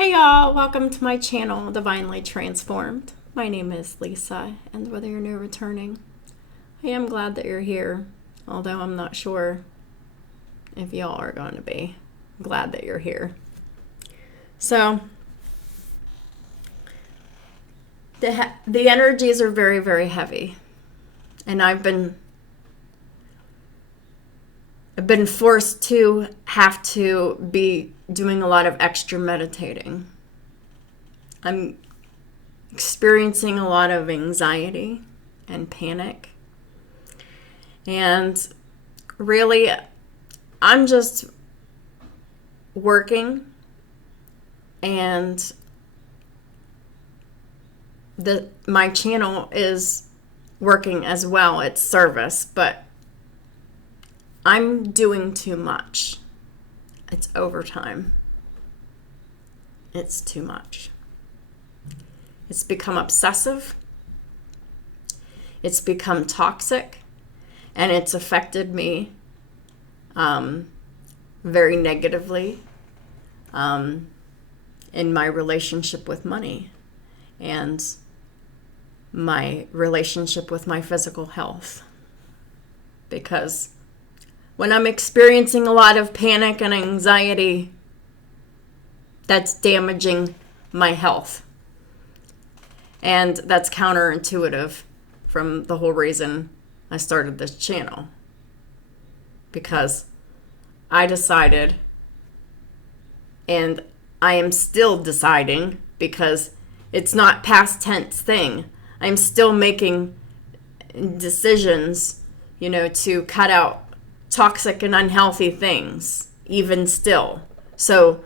Hey y'all, welcome to my channel, Divinely Transformed. My name is Lisa, and whether you're new or returning, I am glad that you're here, although I'm not sure if y'all are going to be glad that you're here. So, the energies are very, very heavy, and I've been forced to have to be doing a lot of extra meditating. I'm experiencing a lot of anxiety and panic. And really, I'm just working, and my channel is working as well. It's service, but I'm doing too much. It's overtime. It's too much. It's become obsessive. It's become toxic, and it's affected me very negatively in my relationship with money and my relationship with my physical health. Because when I'm experiencing a lot of panic and anxiety, that's damaging my health. And that's counterintuitive from the whole reason I started this channel. Because I decided, and I am still deciding, because it's not past tense thing. I'm still making decisions, to cut out toxic and unhealthy things, even still. So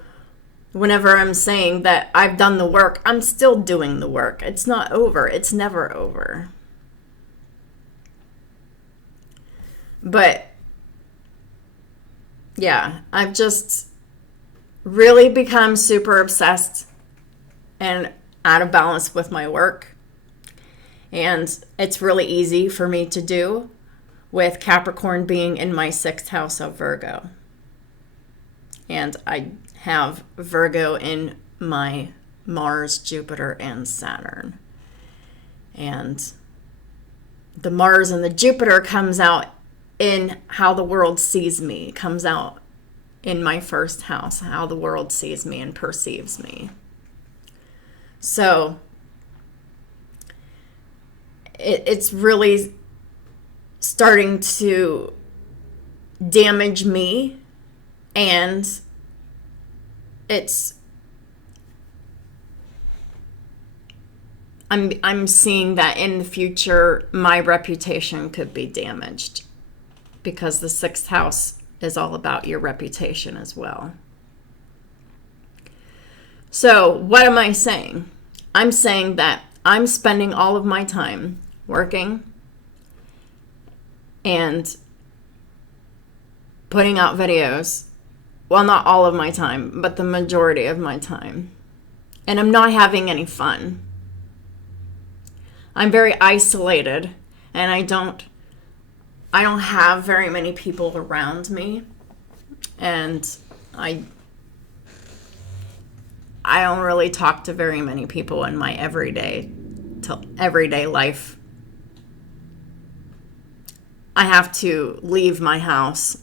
whenever I'm saying that I've done the work, I'm still doing the work. It's not over. It's never over. But yeah, I've just really become super obsessed and out of balance with my work. And it's really easy for me to do with Capricorn being in my 6th house of Virgo. And I have Virgo in my Mars, Jupiter, and Saturn. And the Mars and the Jupiter comes out in how the world sees me, comes out in my 1st house, how the world sees me and perceives me. So it's really starting to damage me, and I'm seeing that in the future my reputation could be damaged, because the 6th house is all about your reputation as well. So what am I saying? I'm saying that I'm spending all of my time working and putting out videos. Well, not all of my time, but the majority of my time. And I'm not having any fun. I'm very isolated, and I don't have very many people around me. And I don't really talk to very many people in my everyday life. I have to leave my house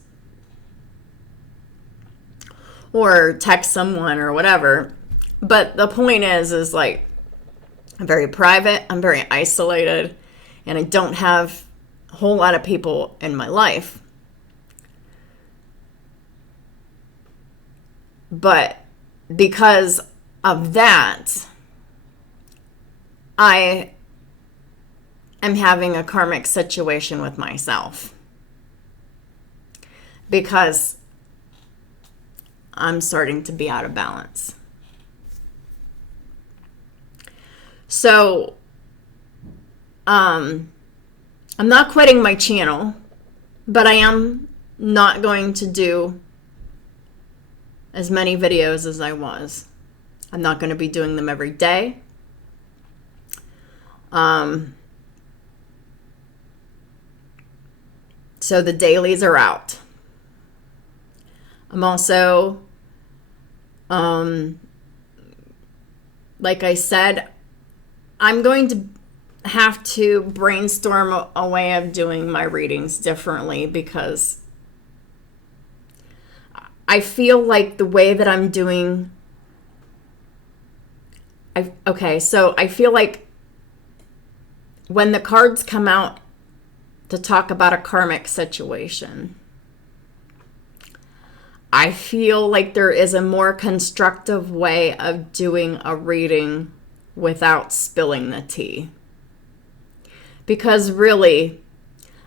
or text someone or whatever. But the point is like, I'm very private, I'm very isolated, and I don't have a whole lot of people in my life. But because of that, I am having a karmic situation with myself, because I'm starting to be out of balance. So I'm not quitting my channel, but I am not going to do as many videos as I was. I'm not going to be doing them every day. So the dailies are out. I'm also like I said, I'm going to have to brainstorm a way of doing my readings differently, because I feel like the way that I'm doing, so I feel like when the cards come out to talk about a karmic situation, I feel like there is a more constructive way of doing a reading without spilling the tea. Because really,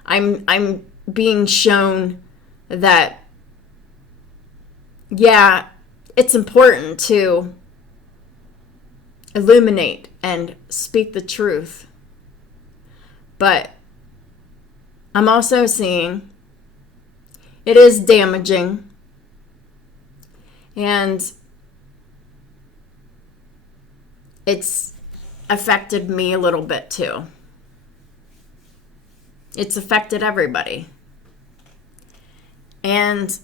I'm being shown that, yeah, it's important to illuminate and speak the truth. But I'm also seeing it is damaging, and it's affected me a little bit too. It's affected everybody. And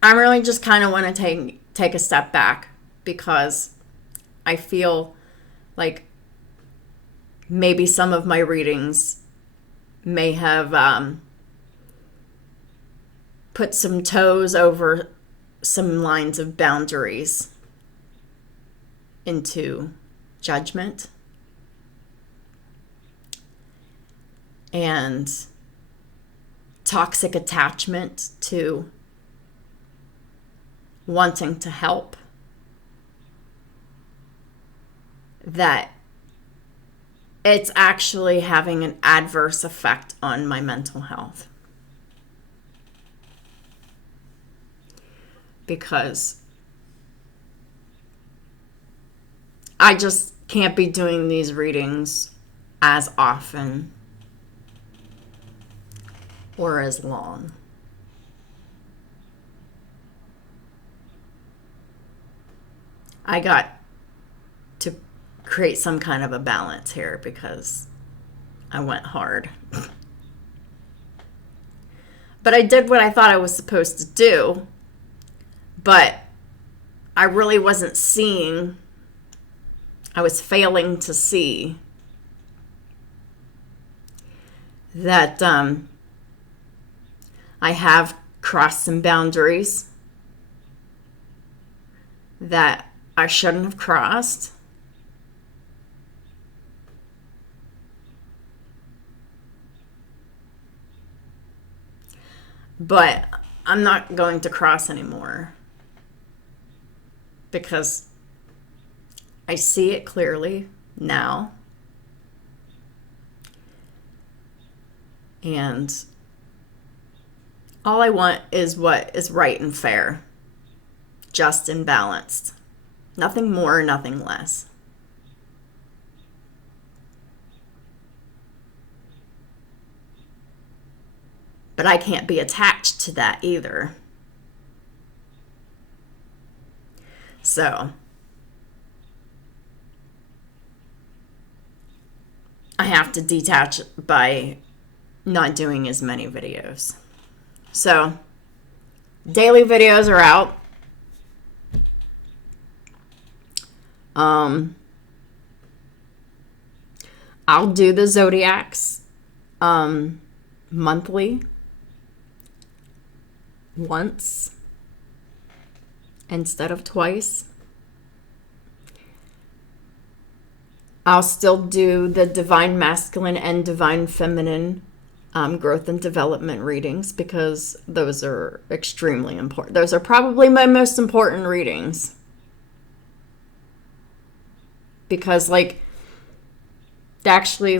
I really just kind of want to take a step back, because I feel like maybe some of my readings may have put some toes over some lines of boundaries into judgment and toxic attachment to wanting to help, that it's actually having an adverse effect on my mental health. Because I just can't be doing these readings as often or as long. I got to create some kind of a balance here, because I went hard. But I did what I thought I was supposed to do, but I really wasn't seeing, I was failing to see that I have crossed some boundaries that I shouldn't have crossed. But I'm not going to cross anymore, because I see it clearly now. And all I want is what is right and fair, just and balanced. Nothing more, nothing less. But I can't be attached to that either. So I have to detach by not doing as many videos. So daily videos are out. I'll do the zodiacs monthly, once instead of twice. I'll still do the divine masculine and divine feminine growth and development readings, because those are extremely important. Those are probably my most important readings, because actually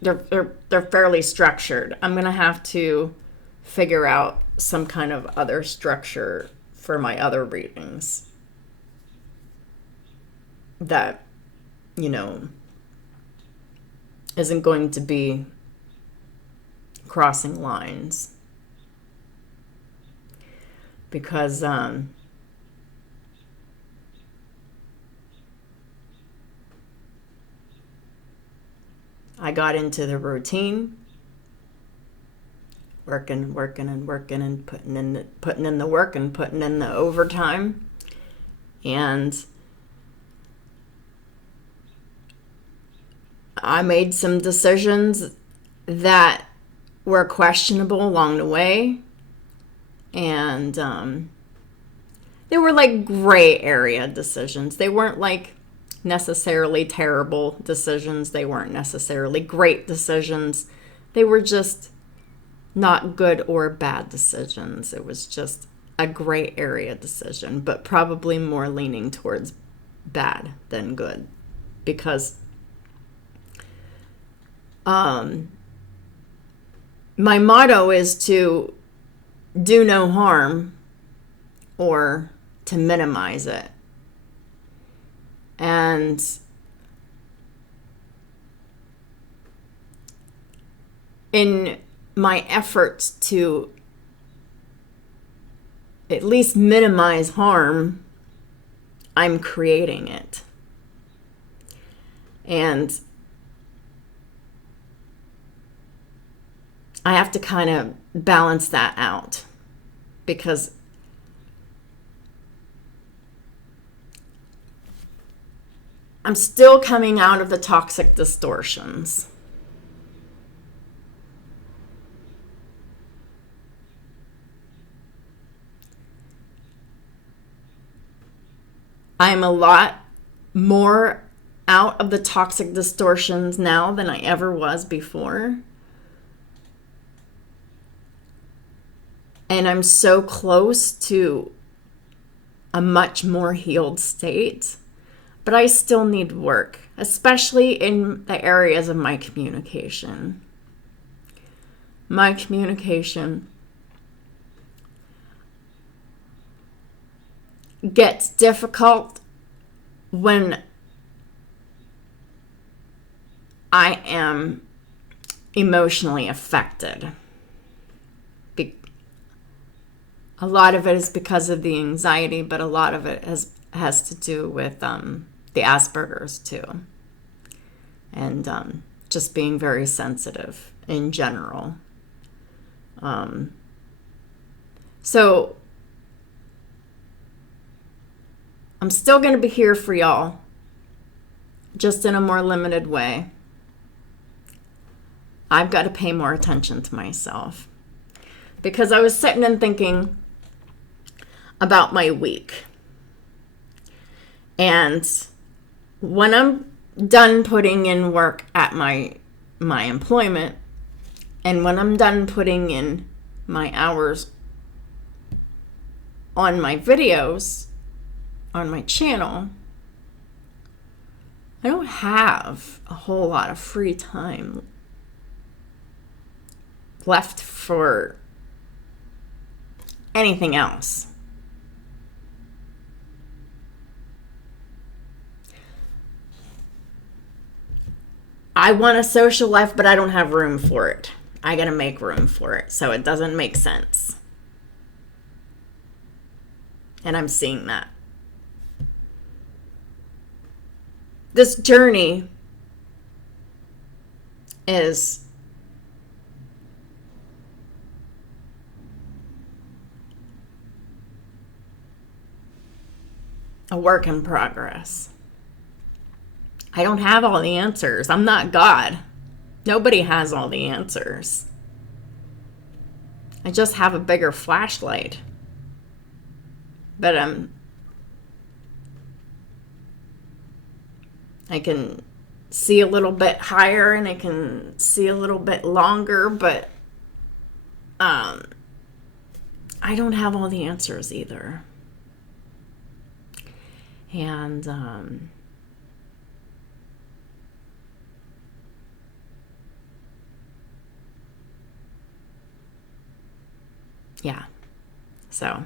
they're fairly structured. I'm gonna have to figure out some kind of other structure for my other readings that, isn't going to be crossing lines, because I got into the routine, working and putting in the work and putting in the overtime, And I made some decisions that were questionable along the way. And they were like gray area decisions. They weren't like necessarily terrible decisions. They weren't necessarily great decisions. They were just not good or bad decisions. It was just a gray area decision, but probably more leaning towards bad than good, because my motto is to do no harm or to minimize it. And in my efforts to at least minimize harm, I'm creating it. And I have to kind of balance that out, because I'm still coming out of the toxic distortions. I'm a lot more out of the toxic distortions now than I ever was before. And I'm so close to a much more healed state. But I still need work, especially in the areas of my communication. My communication gets difficult when I am emotionally affected. A lot of it is because of the anxiety, but a lot of it has to do with the Asperger's too. And just being very sensitive in general. So I'm still going to be here for y'all, just in a more limited way. I've got to pay more attention to myself, because I was sitting and thinking about my week. And when I'm done putting in work at my employment, and when I'm done putting in my hours on my videos, on my channel, I don't have a whole lot of free time left for anything else. I want a social life, but I don't have room for it. I gotta make room for it, so it doesn't make sense. And I'm seeing that. This journey is a work in progress. I don't have all the answers. I'm not God. Nobody has all the answers. I just have a bigger flashlight. But I can see a little bit higher and I can see a little bit longer, but I don't have all the answers either. And yeah, so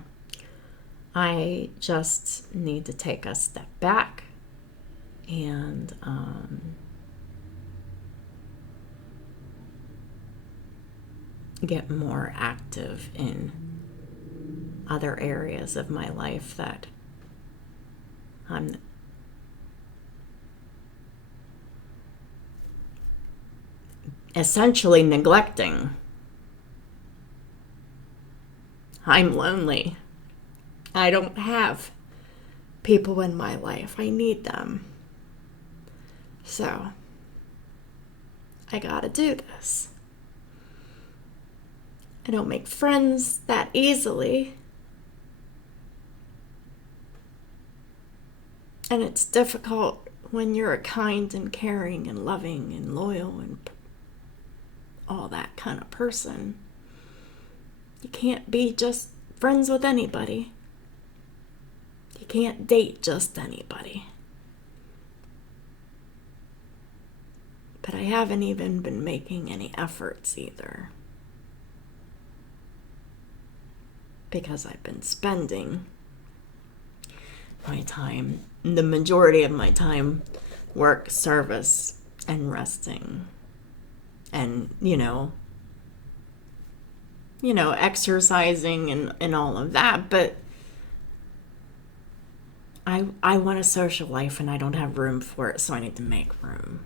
I just need to take a step back and get more active in other areas of my life that I'm essentially neglecting. I'm lonely. I don't have people in my life. I need them. So, I gotta do this. I don't make friends that easily. And it's difficult when you're a kind and caring and loving and loyal and all that kind of person. You can't be just friends with anybody. You can't date just anybody. But I haven't even been making any efforts either. Because I've been spending my time, the majority of my time, work, service, and resting. And, exercising and all of that. But I want a social life and I don't have room for it, so I need to make room.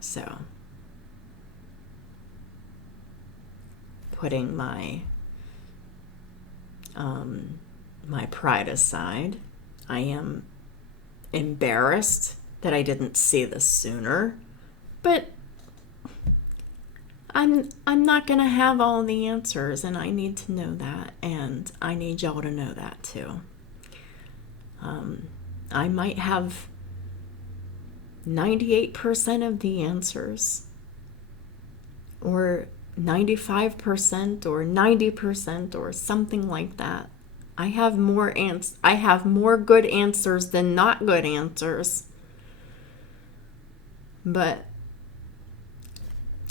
So, putting my pride aside, I am embarrassed that I didn't see this sooner, but I'm not going to have all the answers, and I need to know that, and I need y'all to know that too. I might have 98% of the answers, or 95% or 90% or something like that. I have more good answers than not good answers. But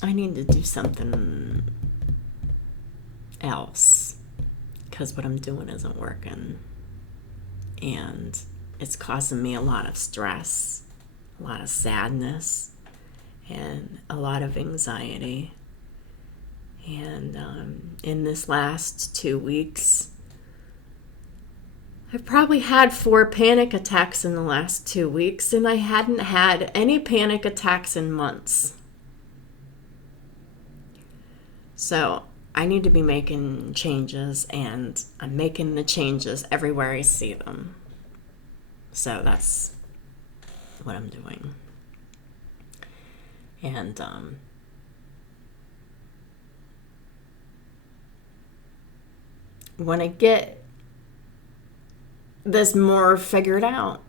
I need to do something else, because what I'm doing isn't working. And it's causing me a lot of stress, a lot of sadness, and a lot of anxiety. And in this last 2 weeks, I've probably had 4 panic attacks in the last 2 weeks, and I hadn't had any panic attacks in months. So I need to be making changes, and I'm making the changes everywhere I see them. So that's what I'm doing. And when I get this more figured out,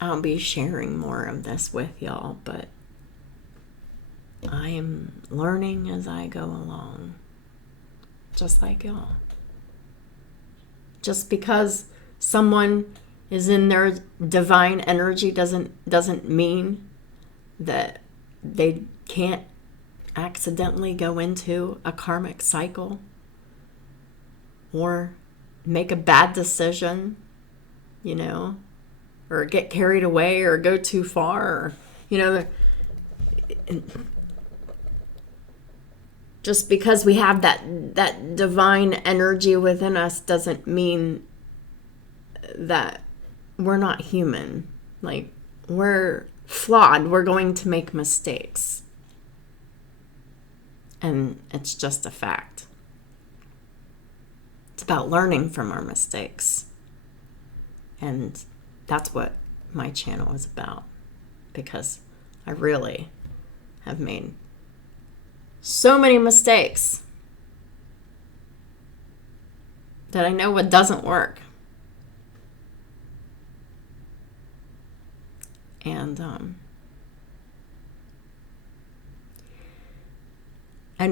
I'll be sharing more of this with y'all, but I am learning as I go along, just like y'all. Just because someone is in their divine energy doesn't mean that they can't accidentally go into a karmic cycle or make a bad decision, or get carried away or go too far, just because we have that divine energy within us doesn't mean that we're not human. Like, we're flawed. We're going to make mistakes. And it's just a fact. It's about learning from our mistakes. And that's what my channel is about. Because I really have made so many mistakes that I know what doesn't work. And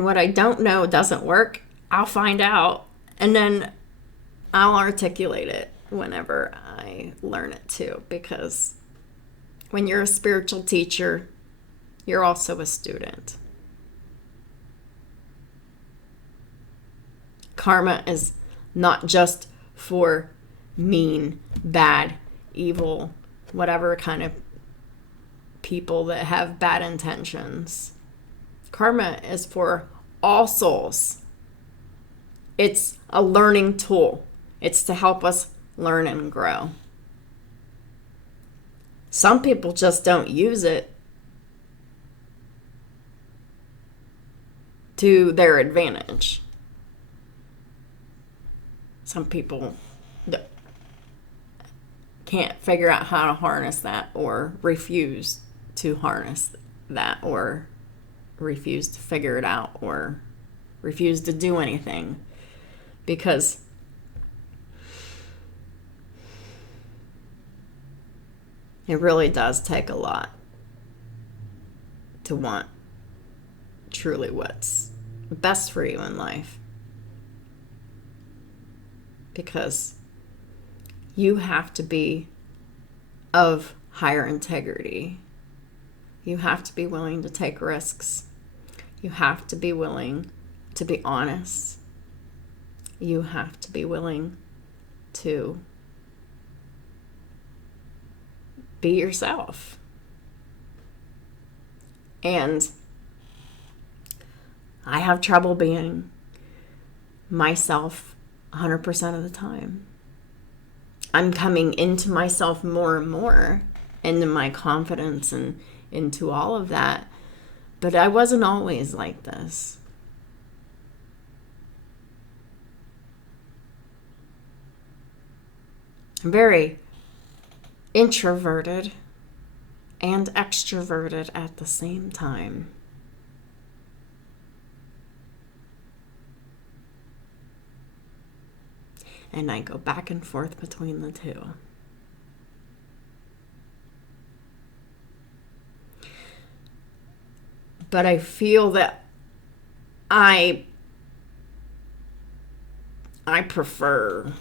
what I don't know doesn't work, I'll find out, and then I'll articulate it whenever I learn it too, because when you're a spiritual teacher, you're also a student. Karma is not just for mean, bad, evil, whatever kind of people that have bad intentions. Karma is for all souls. It's a learning tool. It's to help us learn and grow. Some people just don't use it to their advantage. some people can't figure out how to harness that, or refuse to harness that, or refuse to figure it out, or refuse to do anything, because it really does take a lot to want truly what's best for you in life. Because you have to be of higher integrity. You have to be willing to take risks. You have to be willing to be honest. You have to be willing to be yourself. And I have trouble being myself 100% of the time. I'm coming into myself more and more, into my confidence and into all of that. But I wasn't always like this. I'm very introverted and extroverted at the same time. And I go back and forth between the two. But I feel that I prefer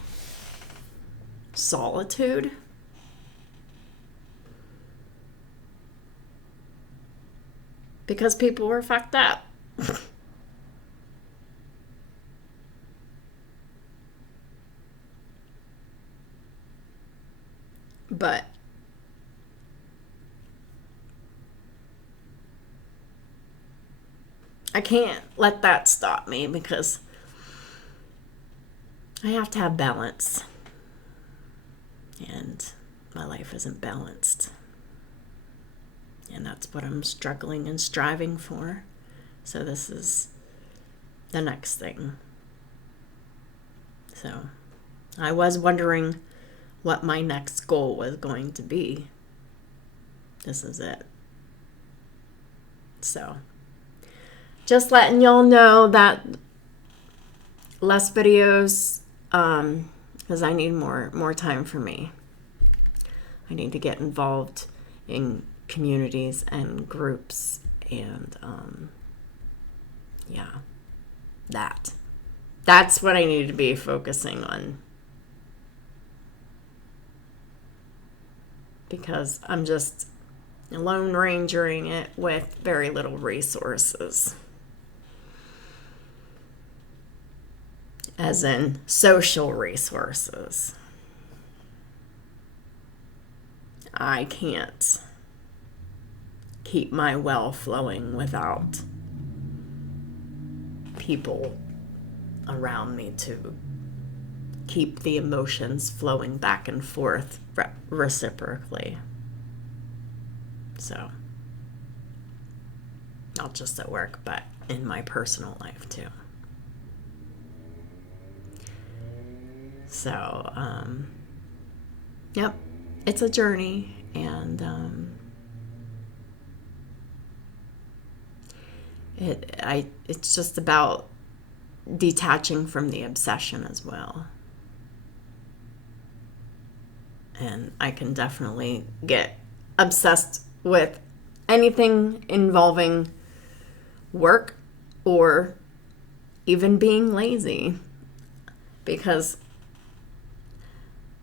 solitude. Because people were fucked up. But I can't let that stop me, because I have to have balance. And my life isn't balanced. And that's what I'm struggling and striving for. So this is the next thing. So I was wondering what my next goal was going to be. This is it. So just letting y'all know that less videos, because I need more time for me. I need to get involved in communities and groups, and that's what I need to be focusing on, because I'm just lone rangering it with very little resources, as in social resources. I can't keep my well flowing without people around me to keep the emotions flowing back and forth reciprocally. So, not just at work, but in my personal life too. So, yep, it's a journey, and it's just about detaching from the obsession as well. And I can definitely get obsessed with anything involving work or even being lazy, because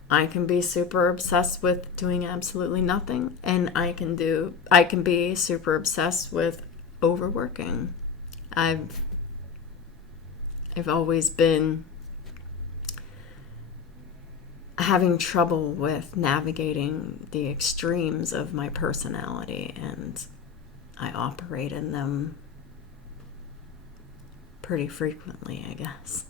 I can be super obsessed with doing absolutely nothing, and I can be super obsessed with overworking. I've always been having trouble with navigating the extremes of my personality, and I operate in them pretty frequently, I guess.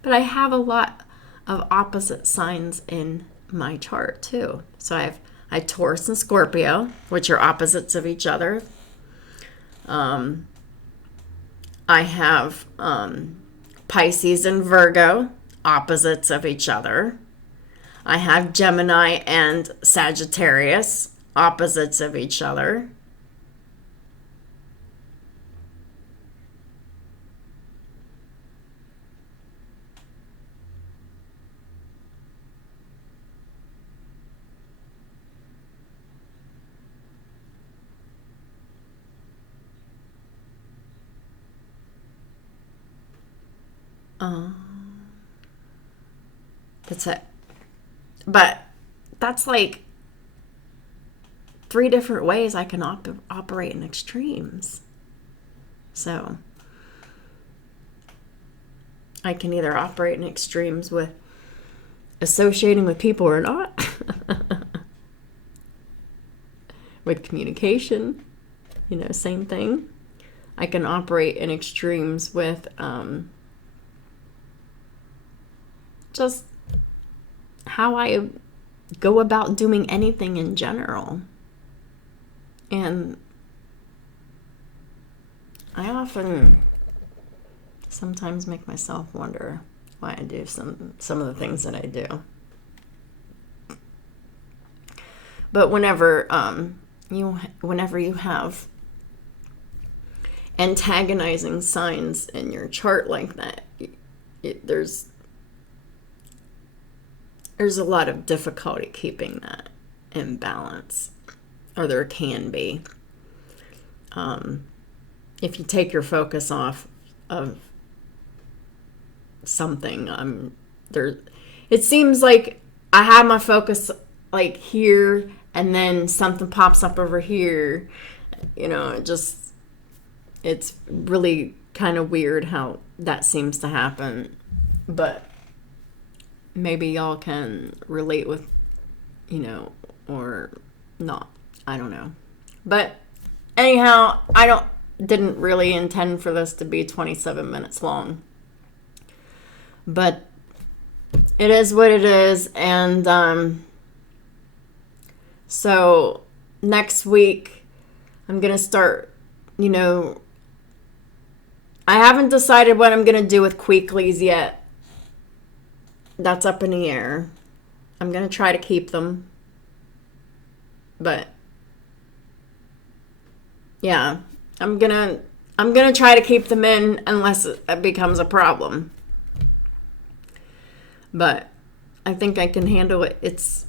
But I have a lot of opposite signs in my chart too. So I have Taurus and Scorpio, which are opposites of each other. I have Pisces and Virgo, opposites of each other. I have Gemini and Sagittarius, opposites of each other. That's it. But that's like 3 different ways I can operate in extremes. So I can either operate in extremes with associating with people or not, with communication, same thing. I can operate in extremes with just how I go about doing anything in general. And I often sometimes make myself wonder why I do some of the things that I do. But whenever you have antagonizing signs in your chart like that, there's a lot of difficulty keeping that in balance, or there can be. If you take your focus off of something, it seems like I have my focus like here, and then something pops up over here. It's really kind of weird how that seems to happen. But maybe y'all can relate with, or not. I don't know. But anyhow, didn't really intend for this to be 27 minutes long. But it is what it is. And so next week, I'm going to start, I haven't decided what I'm going to do with Queeklies yet. That's up in the air. I'm going to try to keep them. But yeah, I'm going to try to keep them in unless it becomes a problem. But I think I can handle it. It's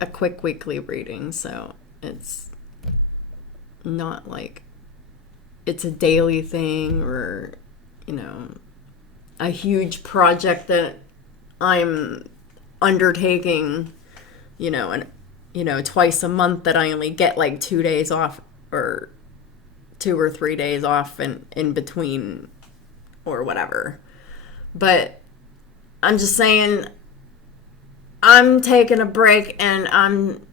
a quick weekly reading, so it's not like it's a daily thing or, a huge project that I'm undertaking, and, twice a month that I only get like 2 days off or 2 or 3 days off in between or whatever. But I'm just saying, I'm taking a break and I'm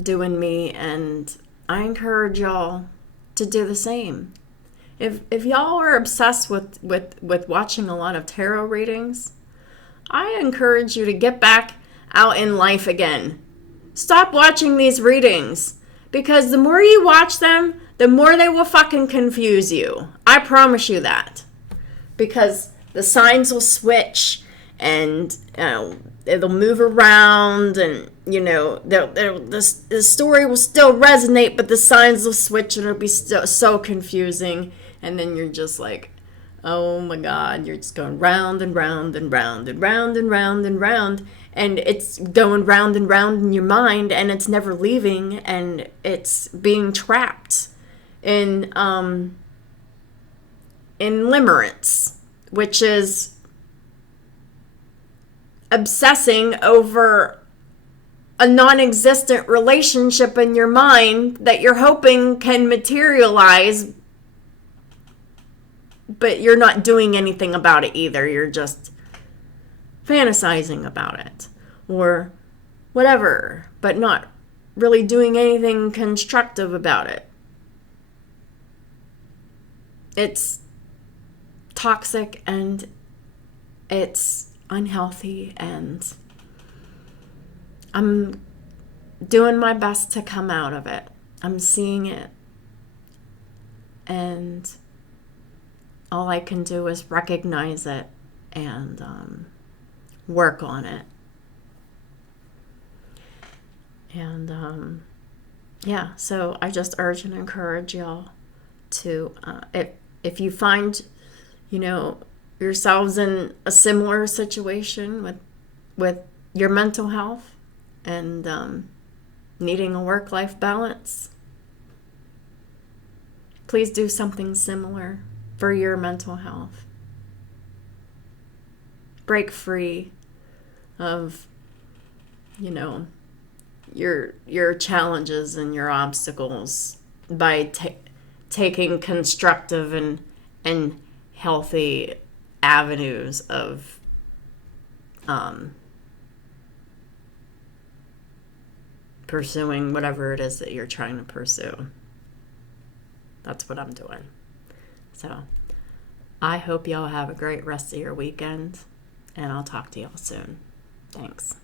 doing me, and I encourage y'all to do the same. If y'all are obsessed with watching a lot of tarot readings, I encourage you to get back out in life again. Stop watching these readings, because the more you watch them, the more they will fucking confuse you. I promise you that. Because the signs will switch, and it'll move around, and the story will still resonate, but the signs will switch, and it'll be so confusing. And then you're just like, oh my God, you're just going round and round and round and round and round and round, and it's going round and round in your mind, and it's never leaving, and it's being trapped in limerence, which is obsessing over a non-existent relationship in your mind that you're hoping can materialize, but you're not doing anything about it either. You're just fantasizing about it or whatever, but not really doing anything constructive about it. It's toxic and it's unhealthy, and I'm doing my best to come out of it. I'm seeing it, and all I can do is recognize it and work on it. And yeah, so I just urge and encourage y'all to, if you find, yourselves in a similar situation with your mental health and needing a work-life balance, please do something similar for your mental health. Break free of, your challenges and your obstacles by taking constructive and healthy avenues of pursuing whatever it is that you're trying to pursue. That's what I'm doing. So I hope y'all have a great rest of your weekend, and I'll talk to y'all soon. Thanks.